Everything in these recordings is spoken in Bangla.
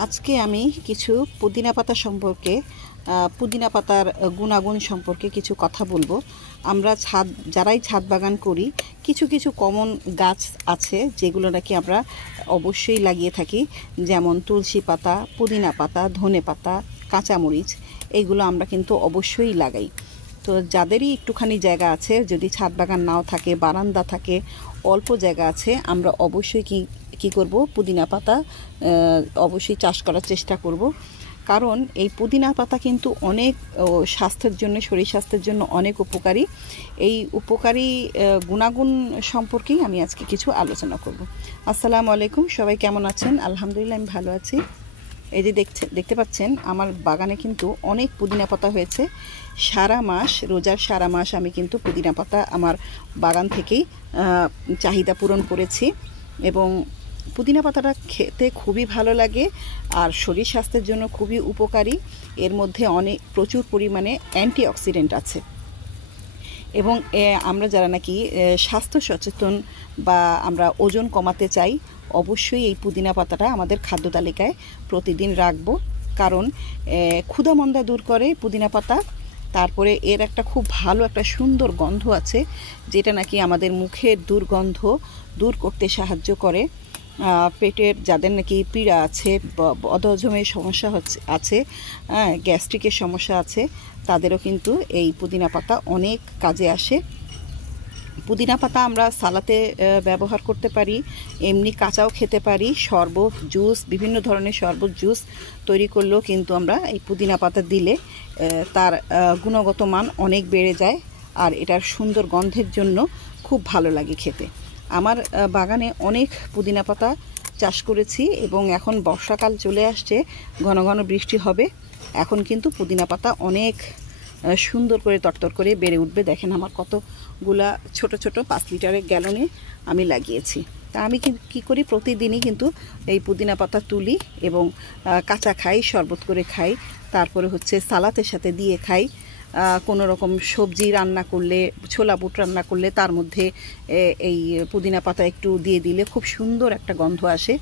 আজকে আমি কিছু পুদিনা পাতা সম্পর্কে পুদিনা পাতার গুণাগুণ সম্পর্কে কিছু কথা বলবো। আমরা যারাই ছাদ বাগান করি কিছু কিছু কমন গাছ আছে যেগুলো নাকি আমরা অবশ্যই লাগিয়ে থাকি, যেমন তুলসী পাতা, পুদিনা পাতা, ধনে পাতা, কাঁচামরিচ, এইগুলো আমরা কিন্তু অবশ্যই লাগাই। তো যাদেরই একটুখানি জায়গা আছে, যদি ছাদ বাগান নাও থাকে, বারান্দা থাকে, অল্প জায়গা আছে, আমরা অবশ্যই কি করব, পুদিনা পাতা অবশ্যই চাষ করার চেষ্টা করব। কারণ এই পুদিনা পাতা কিন্তু অনেক স্বাস্থ্যের জন্য, শরীর স্বাস্থ্যের জন্য অনেক উপকারী। এই উপকারী গুণাগুণ সম্পর্কেই আমি আজকে কিছু আলোচনা করব। আসসালামু আলাইকুম, সবাই কেমন আছেন? আলহামদুলিল্লাহ, আমি ভালো আছি। এই যে দেখতে পাচ্ছেন আমার বাগানে কিন্তু অনেক পুদিনা পাতা হয়েছে। সারা মাস, রোজার সারা মাস আমি কিন্তু পুদিনা পাতা আমার বাগান থেকেই চাহিদা পূরণ করেছি। এবং পুদিনা পাতাটা খেতে খুবই ভালো লাগে আর শরীর স্বাস্থ্যের জন্য খুবই উপকারী। এর মধ্যে প্রচুর পরিমাণে অ্যান্টিঅক্সিডেন্ট আছে। এবং আমরা যারা নাকি স্বাস্থ্য সচেতন বা আমরা ওজন কমাতে চাই, অবশ্যই এই পুদিনা পাতাটা আমাদের খাদ্য তালিকায় প্রতিদিন রাখবো। কারণ ক্ষুধা-মন্দা দূর করে পুদিনা পাতা। তারপরে এর একটা খুব ভালো একটা সুন্দর গন্ধ আছে, যেটা নাকি আমাদের মুখের দুর্গন্ধ দূর করতে সাহায্য করে। পেটের যাদের নাকি পীড়া আছে, বদহজমের সমস্যা আছে, গ্যাস্ট্রিকের সমস্যা আছে, তাদেরও কিন্তু এই পুদিনা পাতা অনেক কাজে আসে। পুদিনা পাতা আমরা সালাতে ব্যবহার করতে পারি, এমনি কাঁচাও খেতে পারি। শরবত, জুস, বিভিন্ন ধরনের শরবত, জুস তৈরি করলেও কিন্তু আমরা এই পুদিনা পাতা দিলে তার গুণগত মান অনেক বেড়ে যায়। আর এটার সুন্দর গন্ধের জন্য খুব ভালো লাগে খেতে। আমার বাগানে অনেক পুদিনা পাতা চাষ করেছি এবং এখন বর্ষাকাল চলে আসছে, ঘন ঘন বৃষ্টি হবে। এখন কিন্তু পুদিনা পাতা অনেক সুন্দর করে তরতর করে বেড়ে উঠবে। দেখেন আমার কতগুলা ছোট ছোট 5 লিটারের গ্যালনে আমি লাগিয়েছি। তা আমি কি করি, প্রতিদিনই কিন্তু এই পুদিনা পাতা তুলি এবং কাঁচা খাই, শরবত করে খাই, তারপরে হচ্ছে সালাতের সাথে দিয়ে খাই। কোনো রকম সবজি রান্না করলে, ছোলা বুট রান্না করলে তার মধ্যে এই পুদিনা পাতা একটু দিয়ে দিলে খুব সুন্দর একটা গন্ধ আসে।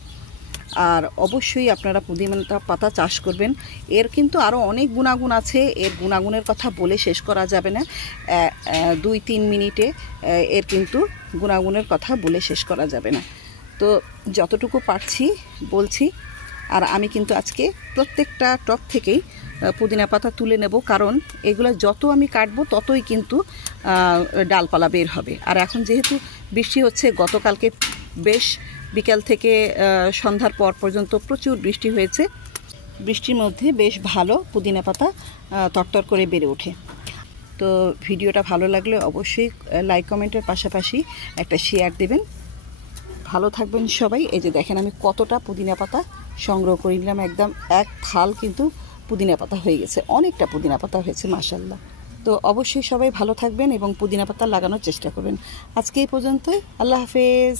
আর অবশ্যই আপনারা পুদিনা পাতা চাষ করবেন। এর কিন্তু আরও অনেক গুণাগুণ আছে, এর গুণাগুণের কথা বলে শেষ করা যাবে না। 2-3 মিনিটে এর কিন্তু গুণাগুণের কথা বলে শেষ করা যাবে না। তো যতটুকু পারছি বলছি। আর আমি কিন্তু আজকে প্রত্যেকটা টব থেকেই পুদিনা পাতা তুলে নেব, কারণ এগুলো যত আমি কাটবো ততই কিন্তু ডালপালা বের হবে। আর এখন যেহেতু বৃষ্টি হচ্ছে, গতকালকে বেশ বিকাল থেকে সন্ধ্যার পর পর্যন্ত প্রচুর বৃষ্টি হয়েছে। বৃষ্টির মধ্যে বেশ ভালো পুদিনা পাতা তরতর করে বেড়ে ওঠে। তো ভিডিওটা ভালো লাগলে অবশ্যই লাইক কমেন্টের পাশাপাশি একটা শেয়ার দেবেন। ভালো থাকবেন সবাই। এই যে দেখেন আমি কতটা পুদিনা পাতা সংগ্রহ করে নিলাম, একদম এক থাল কিন্তু পুদিনা পাতা হয়ে গেছে, অনেকটা পুদিনা পাতা হয়েছে মাশাআল্লাহ। তো অবশ্যই সবাই ভালো থাকবেন এবং পুদিনা পাতা লাগানোর চেষ্টা করবেন। আজকে এই পর্যন্তই, আল্লাহ হাফেজ।